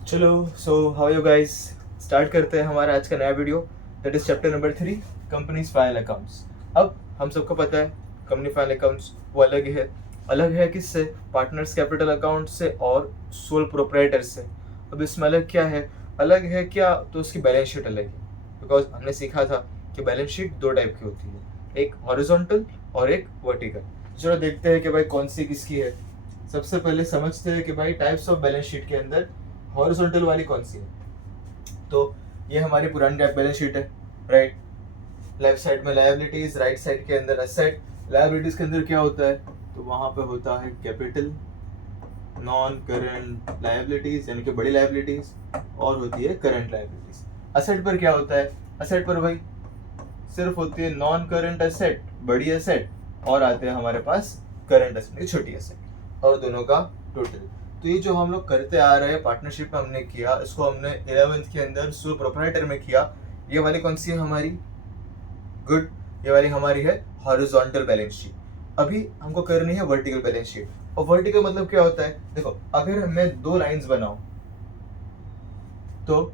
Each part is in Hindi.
चलो so how you guys. Start करते हैं हमारा आज का नया video, that is chapter number 3, companies final accounts. अब हम सबको पता है कंपनी फाइनल अकाउंट्स वो अलग है किससे? पार्टनर्स कैपिटल अकाउंट से और सोल प्रोप्राइटर से। अब इसमें अलग क्या है? अलग है क्या तो उसकी बैलेंस शीट अलग है, बिकॉज हमने सीखा था कि बैलेंस शीट दो टाइप की होती है, एक हॉरिजॉन्टल और एक वर्टिकल। चलो देखते हैं कि भाई कौन सी किसकी है। सबसे पहले समझते हैं कि भाई टाइप्स ऑफ बैलेंस शीट के अंदर हॉरिजॉन्टल वाली कौन सी है। तो ये हमारी पुरानी टाइप बैलेंस शीट है, राइट। लेफ्ट साइड में लायबिलिटीज, राइट साइड के अंदर एसेट। लायबिलिटीज के अंदर क्या होता है? तो वहां पे होता है कैपिटल, नॉन करंट लायबिलिटीज यानी कि बड़ी लायबिलिटीज, और होती है करंट लायबिलिटीज। एसेट पर क्या होता है? एसेट पर भाई सिर्फ होती है नॉन करंट एसेट, बड़ी एसेट, और आते हैं हमारे पास करंट एसेट, छोटी एसेट, और दोनों का टोटल। तो ये जो हम लोग करते आ रहे हैं पार्टनरशिप में हमने किया, इसको हमने 11th के अंदर सो प्रोप्राइटर में किया। ये वाली कौन सी है हमारी? गुड, ये वाली हमारी है हॉरिजॉन्टल बैलेंस शीट। अभी हमको करनी है वर्टिकल बैलेंस शीट। और वर्टिकल मतलब क्या होता है? देखो, अगर मैं दो लाइंस बनाऊं तो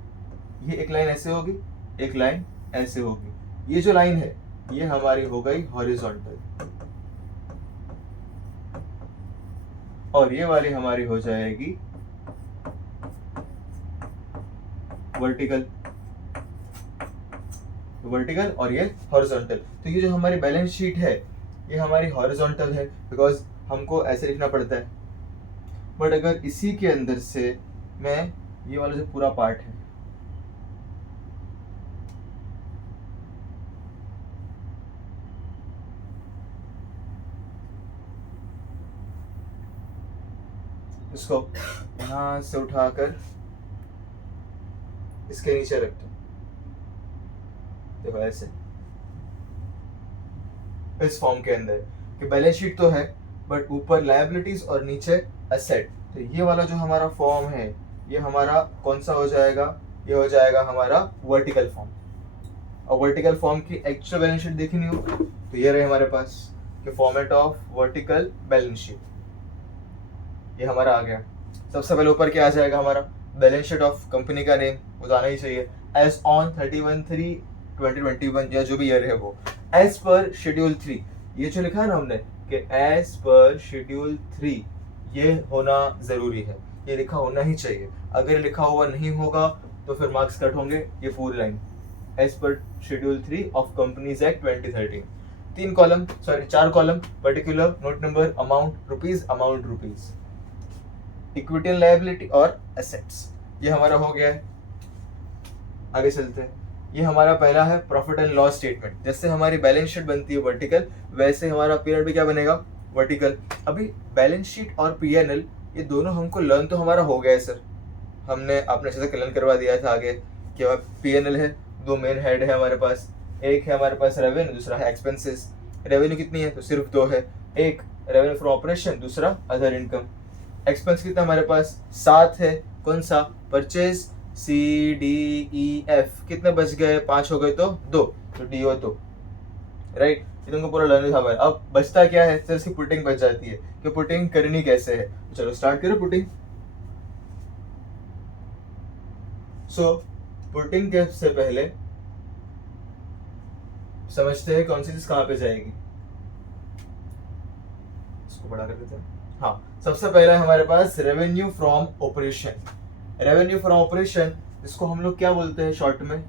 ये एक लाइन ऐसे होगी, एक लाइन ऐसे होगी। ये जो लाइन है ये हमारी हो गई हॉरिजॉन्टल, और ये वाली हमारी हो जाएगी वर्टिकल। वर्टिकल और ये हॉरिजॉन्टल। तो ये जो हमारी बैलेंस शीट है ये हमारी हॉरिजॉन्टल है, बिकॉज हमको ऐसे लिखना पड़ता है। बट अगर इसी के अंदर से मैं ये वाला जो पूरा पार्ट है इसको यहां से उठाकर इसके नीचे रख दूं, देखो ऐसे, इस फॉर्म के अंदर कि बैलेंस शीट तो है बट ऊपर लायबिलिटीज और नीचे एसेट। तो ये वाला जो हमारा फॉर्म है ये हमारा कौन सा हो जाएगा? ये हो जाएगा हमारा वर्टिकल फॉर्म। और वर्टिकल फॉर्म की एक्चुअल बैलेंस शीट देखनी हो तो ये रहे हमारे पास कि format of vertical balance sheet, ये हमारा आ गया। सबसे पहले ऊपर क्या आ जाएगा हमारा? बैलेंस शीट ऑफ कंपनी का नेम वो तो आना ही चाहिए, एज ऑन 31/3/2021 या जो भी ईयर है वो, एज पर शेड्यूल 3। ये जो लिखा है ना हमने कि एज पर शेड्यूल 3, ये होना जरूरी है, ये लिखा होना ही चाहिए। अगर लिखा हुआ नहीं होगा तो फिर मार्क्स कट होंगे। ये पूरी line as per schedule 3 of companies act 2013, 3 column, sorry 4 column, particular, note number, amount rupees, equity and liability और एसेट्स। ये हमारा हो गया है। आगे चलते हैं। ये हमारा पहला है प्रॉफिट एंड लॉस स्टेटमेंट। जैसे हमारी बैलेंस शीट बनती है वर्टिकल, वैसे हमारा पीएनएल भी क्या बनेगा? वर्टिकल। अभी बैलेंस शीट और पीएनएल ये दोनों हमको लर्न तो हमारा हो गया है सर, हमने आपने अच्छे से लर्न करवा दिया था आगे कि पीएनएल है, दो मेन हेड है हमारे पास, एक है हमारे पास रेवेन्यू, दूसरा है एक्सपेंसेस। रेवेन्यू कितनी है? तो सिर्फ दो है, एक रेवेन्यू फ्रॉम ऑपरेशन, दूसरा अदर इनकम। एक्सपेंस कितना हमारे पास? 7 है। कौन सा? Purchase, CDEF। कितने बच गए? 5 हो गए तो 2, तो डी हो तो, राइट। ये तुमको पूरा लर्न था भाई। अब बचता क्या है? सिर्फ इसकी पुटिंग बच जाती है कि पुटिंग करनी कैसे है। तो चलो स्टार्ट करो पुटिंग। सो पुटिंग के से पहले समझते हैं कौन सी चीज कहाँ पे जाएगी। इसको बड़ा कर देते हैं। हाँ, सबसे पहला है हमारे पास revenue from operation. Revenue from operation, इसको हम लोग क्या बोलते हैं शॉर्ट में?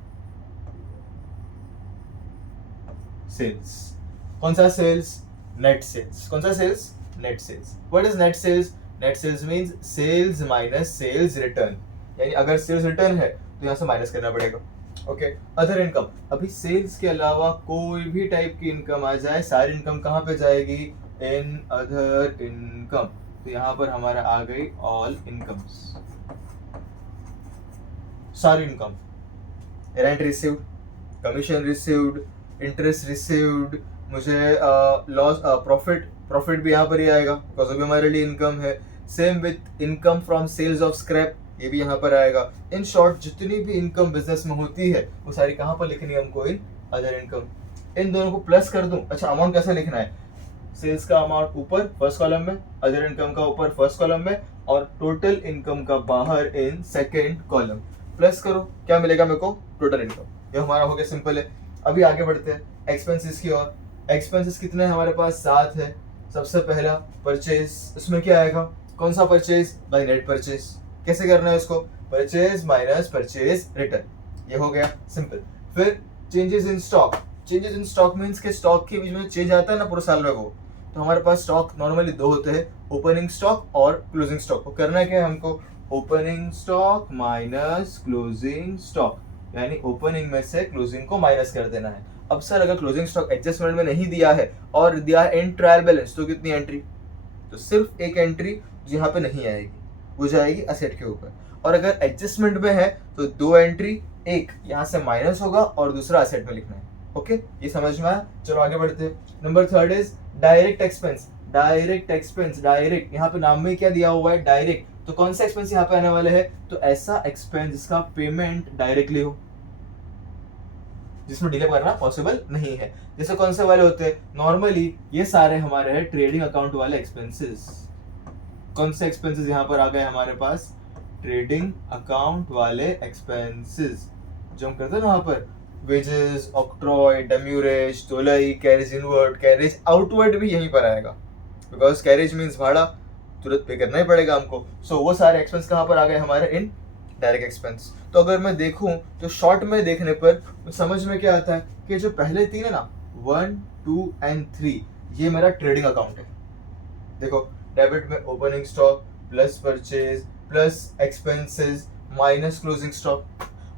सेल्स। कौन सा सेल्स? Net sales. कौन सा sales? Net sales. What is net sales? Net sales means sales minus sales return, यानी अगर सेल्स रिटर्न है तो यहाँ से माइनस करना पड़ेगा। ओके। अदर इनकम, अभी सेल्स के अलावा कोई भी टाइप की इनकम आ जाए, सारी इनकम कहाँ पे जाएगी? In other income. तो यहाँ पर हमारा आ गई ऑल इनकम्स, सारी income, rent received, commission received, interest received, मुझे लॉस प्रॉफिट भी यहाँ पर ही आएगा बिकॉज अभी हमारे लिए इनकम है। Same with income from sales of scrap, ये भी यहाँ पर आएगा। इन शॉर्ट जितनी भी इनकम बिजनेस में होती है वो सारी कहाँ पर लिखनी है हमको? In other income. इन दोनों को प्लस कर दूं। अच्छा, अमाउंट कैसे लिखना है? सेल्स का अमाउंट ऊपर फर्स्ट कॉलम में, अदर इनकम का ऊपर फर्स्ट कॉलम में, और टोटल इनकम का बाहर इन सेकेंड कॉलम प्लस करो, क्या मिलेगा मेरे को? Total income. ये हमारा हो गया, सिंपल है। अभी आगे बढ़ते हैं एक्सपेंसेस की ओर। एक्सपेंसेस कितने हैं हमारे पास? 7 है। सबसे पहला परचेज, इसमें क्या आएगा? कौन सा परचेज? By net purchase. कैसे करना है इसको? Purchase minus purchase return. ये हो गया सिंपल। फिर changes in stock. Changes in stock means के स्टॉक के बीच में चेंज आता है ना पूरे साल में, वो तो हमारे पास स्टॉक नॉर्मली 2 होते हैं, ओपनिंग स्टॉक और क्लोजिंग स्टॉक। को करना है क्या है हमको? Opening stock minus closing stock, यानी ओपनिंग में से क्लोजिंग को माइनस कर देना है। अब सर अगर क्लोजिंग स्टॉक एडजस्टमेंट में नहीं दिया है और दिया है इन ट्रायल बैलेंस, तो कितनी एंट्री? तो सिर्फ एक एंट्री यहाँ पे नहीं आएगी, वो जाएगी असेट के ऊपर। और अगर एडजस्टमेंट में है तो 2 एंट्री, एक यहाँ से माइनस होगा और दूसरा असेट में लिखना है। ओके, ये समझ में आया? चलो आगे बढ़ते हैं। Number 3 is direct expense. Direct expense, direct यहाँ पे नाम में क्या दिया हुआ है? डायरेक्ट। तो कौन सा एक्सपेंस यहाँ पे आने वाले है? तो ऐसा एक्सपेंस जिसका पेमेंट डायरेक्टली हो, जिसमें डिले करना पॉसिबल नहीं है। जैसे कौन से वाले होते हैं? नॉर्मली ये सारे हमारे हैं ट्रेडिंग अकाउंट वाले एक्सपेंसेस। कौन से एक्सपेंसेस यहाँ पर आ गए हमारे पास? ट्रेडिंग अकाउंट वाले एक्सपेंसेस जो हम करते हैं ना वहां पर, वेजेस, ऑक्ट्रॉय, डेम्यूरेज, तोलाई, कैरेज इनवर्ड, कैरेज आउटवर्ड भी यहीं पर आएगा, बिकॉज कैरेज मीन्स भाड़ा, तुरंत पे करना ही पड़ेगा हमको। सो वो सारे एक्सपेंस कहाँ पर आ गए हमारे? In direct expense. तो अगर मैं देखूं तो शॉर्ट में देखने पर समझ में क्या आता है कि जो पहले 3 है ना, 1, 2 एंड 3, ये मेरा ट्रेडिंग अकाउंट है। देखो, डेबिट में opening stock plus purchase plus expenses minus closing stock,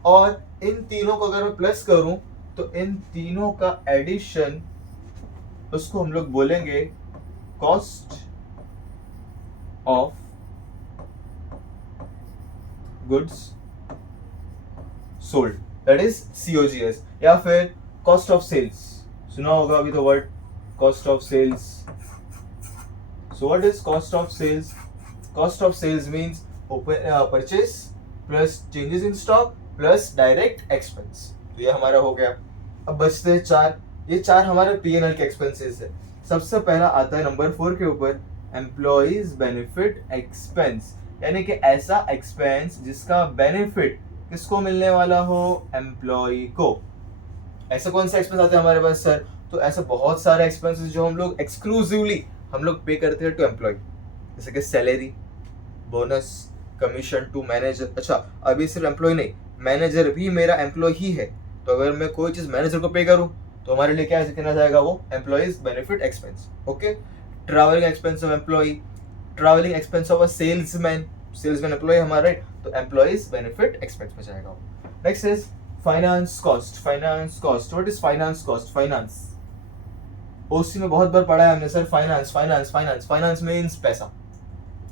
और इन तीनों को अगर मैं प्लस करूं तो इन तीनों का एडिशन, उसको हम लोग बोलेंगे cost of goods sold, that is COGS, या फिर कॉस्ट ऑफ सेल्स। सुना होगा अभी तो word cost of sales. So what is cost of sales? Cost of sales means purchase plus changes in stock plus direct expense. तो ये हमारा हो गया। अब बचते हैं 4। ये 4 हमारे P&L के एक्सपेंसेस है। सबसे पहला आता है नंबर 4 के ऊपर, एम्प्लॉइज बेनिफिट एक्सपेंस, यानी कि ऐसा एक्सपेंस जिसका बेनिफिट किसको मिलने वाला हो? एम्प्लॉय को। ऐसा कौन सा एक्सपेंस आता है हमारे पास सर? तो ऐसे बहुत सारे एक्सपेंसेस जो हम लोग एक्सक्लूसिवली हम लोग पे करते हैं टू एम्प्लॉय, जैसे कि salary, bonus, commission to manager. अच्छा, अभी सिर्फ एम्प्लॉय नहीं, मैनेजर भी मेरा एम्प्लॉय ही है। तो अगर मैं कोई चीज मैनेजर को पे करूं तो हमारे लिए क्या कहना जाएगा? वो employees benefit expense. Okay, travelling expense of employee, travelling expense of a salesman, salesman employee हमारा, तो एम्प्लॉइज बेनिफिट एक्सपेंस में जाएगा वो। Next is finance cost. Finance cost, what is finance cost? Finance OC में बहुत बार पढ़ा है हमने sir, finance finance finance. Finance means पैसा,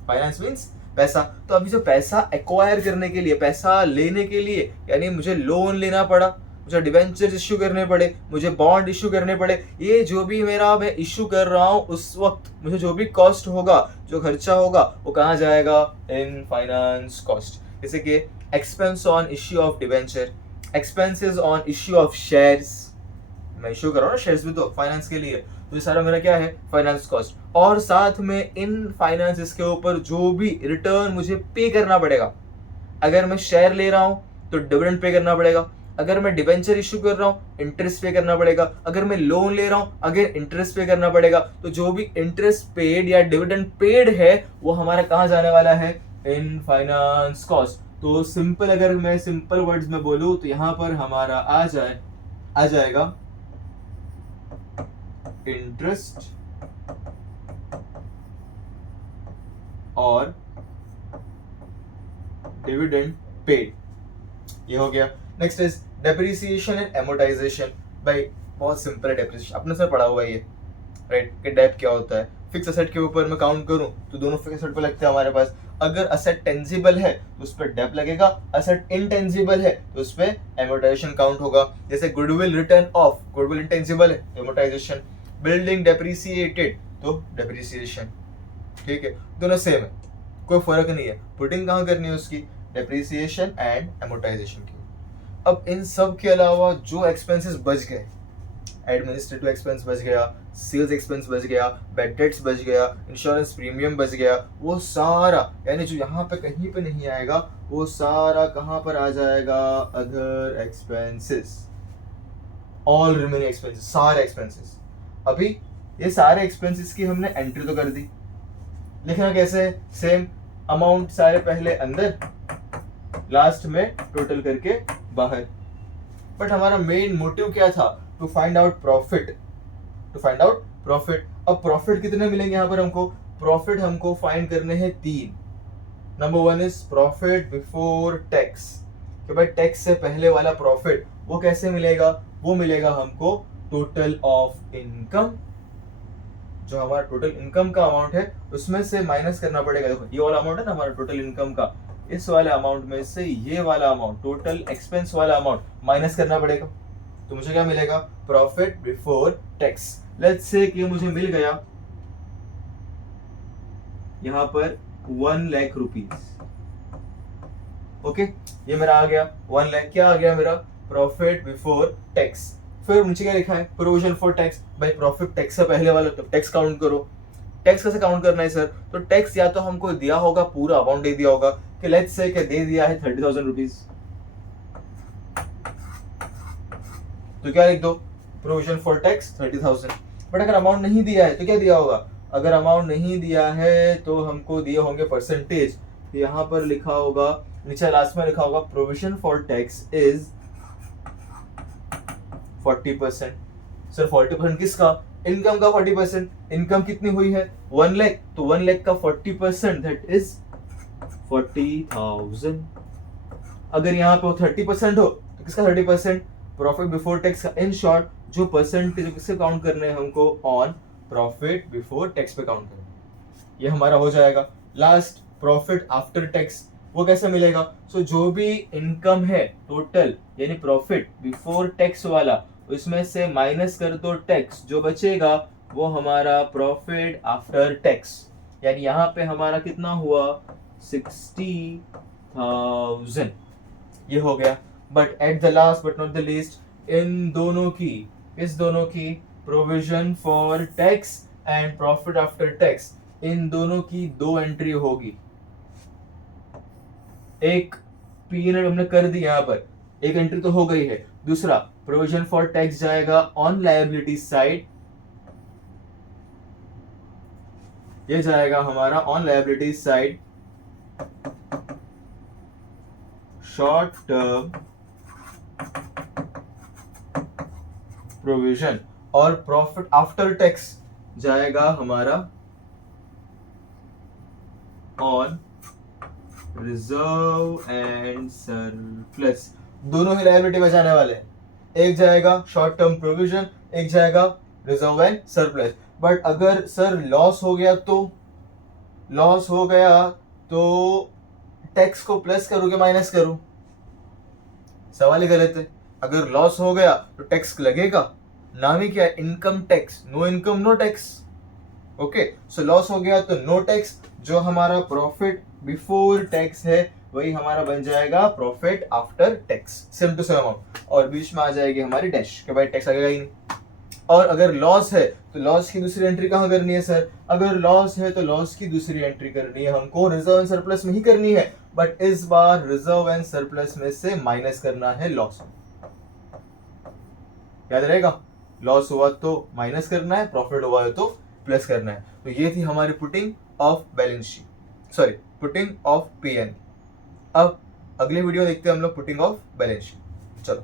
फाइनेंस मींस पैसा। तो अभी जो पैसा एक्वायर करने के लिए, पैसा लेने के लिए, यानी मुझे लोन लेना पड़ा, मुझे डिबेंचर इश्यू करने पड़े, मुझे बॉन्ड इश्यू करने पड़े, ये जो भी मेरा मैं इश्यू कर रहा हूँ उस वक्त मुझे जो भी कॉस्ट होगा, जो खर्चा होगा, वो कहाँ जाएगा? In finance cost. जैसे कि expense on issue of debenture, expenses on issue of shares, मैं इश्यू कर रहा हूँ ना शेयर्स भी तो फाइनेंस के लिए, तो ये सारा मेरा क्या है? Finance cost. और साथ में इन फाइनेंसेस के ऊपर जो भी रिटर्न मुझे पे करना पड़ेगा, अगर मैं शेयर ले रहा हूँ तो डिविडेंड पे करना पड़ेगा, अगर मैं डिबेंचर इश्यू कर रहा हूँ इंटरेस्ट पे करना पड़ेगा, अगर मैं लोन ले रहा हूँ अगर इंटरेस्ट पे करना पड़ेगा। तो जो भी इंटरेस्ट पेड या डिविडेंड पेड है वो हमारा कहाँ जाने वाला है? In finance cost. तो सिंपल, अगर मैं सिंपल वर्ड्स में बोलूँ तो यहाँ पर हमारा आ जाएगा इंटरेस्ट और डिविडेंड पेड, ये हो गया। Next is depreciation and amortisation. भाई बहुत सिंपल है डेप्रिसिएशन, आपने सर पढ़ा हुआ है ये, राइट? कि डेप क्या होता है? फिक्स असेट के ऊपर मैं काउंट करूं तो दोनों फिक्स असेट पे लगते हैं हमारे पास। अगर असेट टेंजिबल है तो उस पर डेप लगेगा, असेट इनटेंजिबल है तो उस पर एमोर्टाइजेशन काउंट होगा। जैसे goodwill return of, goodwill intangible है, एमोर्टाइजेशन। बिल्डिंग डेप्रिसिएटेड तो डेप्रिसिएशन। ठीक है, दोनों सेम है, कोई फर्क नहीं है। पुटिंग कहाँ करनी है उसकी? डेप्रिसिएशन एंड एमोर्टाइजेशन की। अब इन सब के अलावा जो एक्सपेंसेस बच गए, एडमिनिस्ट्रेटिव एक्सपेंस बच गया, सेल्स एक्सपेंस बच गया, बैड डेट्स बच गया, इंश्योरेंस प्रीमियम बच गया, वो सारा यानी जो यहाँ पे कहीं पे नहीं आएगा वो सारा कहाँ पर आ जाएगा, other expenses, all remaining expenses, सारे एक्सपेंसेस। अभी ये सारे एक्सपेंसेस की हमने एंट्री तो कर दी, लिखना कैसे है, सेम अमाउंट सारे पहले अंदर, लास्ट में टोटल करके बाहर। बट हमारा मेन मोटिव क्या था, to find out profit, to find out profit. अब प्रॉफिट कितने मिलेंगे यहाँ पर हमको, प्रॉफिट हमको फाइंड करने हैं 3। Number 1 is profit before tax, कि भाई टैक्स से पहले वाला प्रॉफिट वो कैसे मिलेगा, वो मिलेगा हमको टोटल ऑफ इनकम, जो हमारा टोटल इनकम का अमाउंट है उसमें से माइनस करना पड़ेगा। देखो ये वाला अमाउंट है ना हमारा टोटल इनकम का, इस वाले अमाउंट में से ये वाला अमाउंट टोटल एक्सपेंस वाला अमाउंट माइनस करना पड़ेगा। तो मुझे क्या मिलेगा, profit before tax. Let's say कि मुझे मिल गया यहां पर 1 लाख रुपीज। ओके, ये मेरा आ गया 1 लाख, क्या आ गया मेरा, प्रॉफिट बिफोर टैक्स। फिर मुझे क्या लिखा है, प्रोविजन फॉर टैक्स। भाई प्रॉफिट टैक्स से पहले वाला तो टैक्स काउंट करो। टैक्स कैसे काउंट करना है सर, तो टैक्स या तो हमको दिया होगा, पूरा अमाउंट दे दिया होगा कि लेट्स से कि दे दिया है 30,000 रुपीज, तो क्या लिख दो, प्रोविजन फॉर टैक्स 30,000। बट अगर अमाउंट नहीं दिया है तो क्या दिया होगा, अगर अमाउंट नहीं दिया है तो हमको दिए होंगे परसेंटेज। यहाँ पर लिखा होगा, नीचे लास्ट में लिखा होगा provision for tax is 40%। Sir 40% किसका, इनकम का 40%। इनकम कितनी हुई है 1 लाख, तो 1 लाख का 40% दैट इज 40,000। अगर यहाँ पे 30% हो तो किसका 30%, प्रॉफिट बिफोर टैक्स का। इन शॉर्ट जो परसेंटेज किससे काउंट करने हैं हमको, ऑन प्रॉफिट बिफोर टैक्स पे काउंट करना, ये हमारा हो जाएगा। लास्ट प्रॉफिट आफ्टर टैक्स, वो कैसे मिलेगा, सो जो भी इनकम है टोटल यानी प्रॉफिट बिफोर टैक्स वाला, उसमें से माइनस कर दो टैक्स, जो बचेगा वो हमारा प्रॉफिट आफ्टर टैक्स। यानी यहाँ पे हमारा कितना हुआ 60,000, ये हो गया। But at the last but not the least, इन दोनों की, इस दोनों की provision for tax and profit after tax, इन दोनों की 2 एंट्री होगी। एक पीरियड हमने कर दी, यहाँ पर एक एंट्री तो हो गई है। दूसरा प्रोविजन फॉर टैक्स जाएगा ऑन लायबिलिटी साइड, ये जाएगा हमारा on liability side, short term provision, और प्रॉफिट आफ्टर टैक्स जाएगा हमारा ऑन रिजर्व एंड सरप्लस। दोनों ही लायबिलिटी में जाने वाले हैं, एक जाएगा शॉर्ट टर्म प्रोविजन, एक जाएगा रिजर्व एंड सरप्लस। बट अगर सर लॉस हो गया तो, लॉस हो गया तो टैक्स को प्लस करूं कि माइनस करूं, सवाल ही गलत है। अगर लॉस हो गया तो टैक्स लगेगा, नाम ही क्या है, income tax, no income no tax. Okay, so loss हो गया तो नो टैक्स, जो हमारा प्रॉफिट बिफोर टैक्स है वही हमारा बन जाएगा profit after tax, same to same amount, और बीच में आ जाएगी हमारी डैश कि भाई टैक्स लगेगा ही नहीं। और अगर लॉस है तो लॉस की दूसरी एंट्री कहाँ करनी है सर, अगर लॉस है तो लॉस की दूसरी एंट्री करनी है हमको रिजर्व एंड सरप्लस में ही करनी है, बट इस बार रिजर्व एंड सरप्लस में से माइनस करना है लॉस। याद रहेगा, लॉस हुआ तो माइनस करना है, प्रॉफिट हुआ है तो प्लस करना है। तो ये थी हमारी putting of balance sheet, sorry putting of PN. अब अगली वीडियो देखते हैं हम लोग पुटिंग ऑफ बैलेंस शीट। चलो।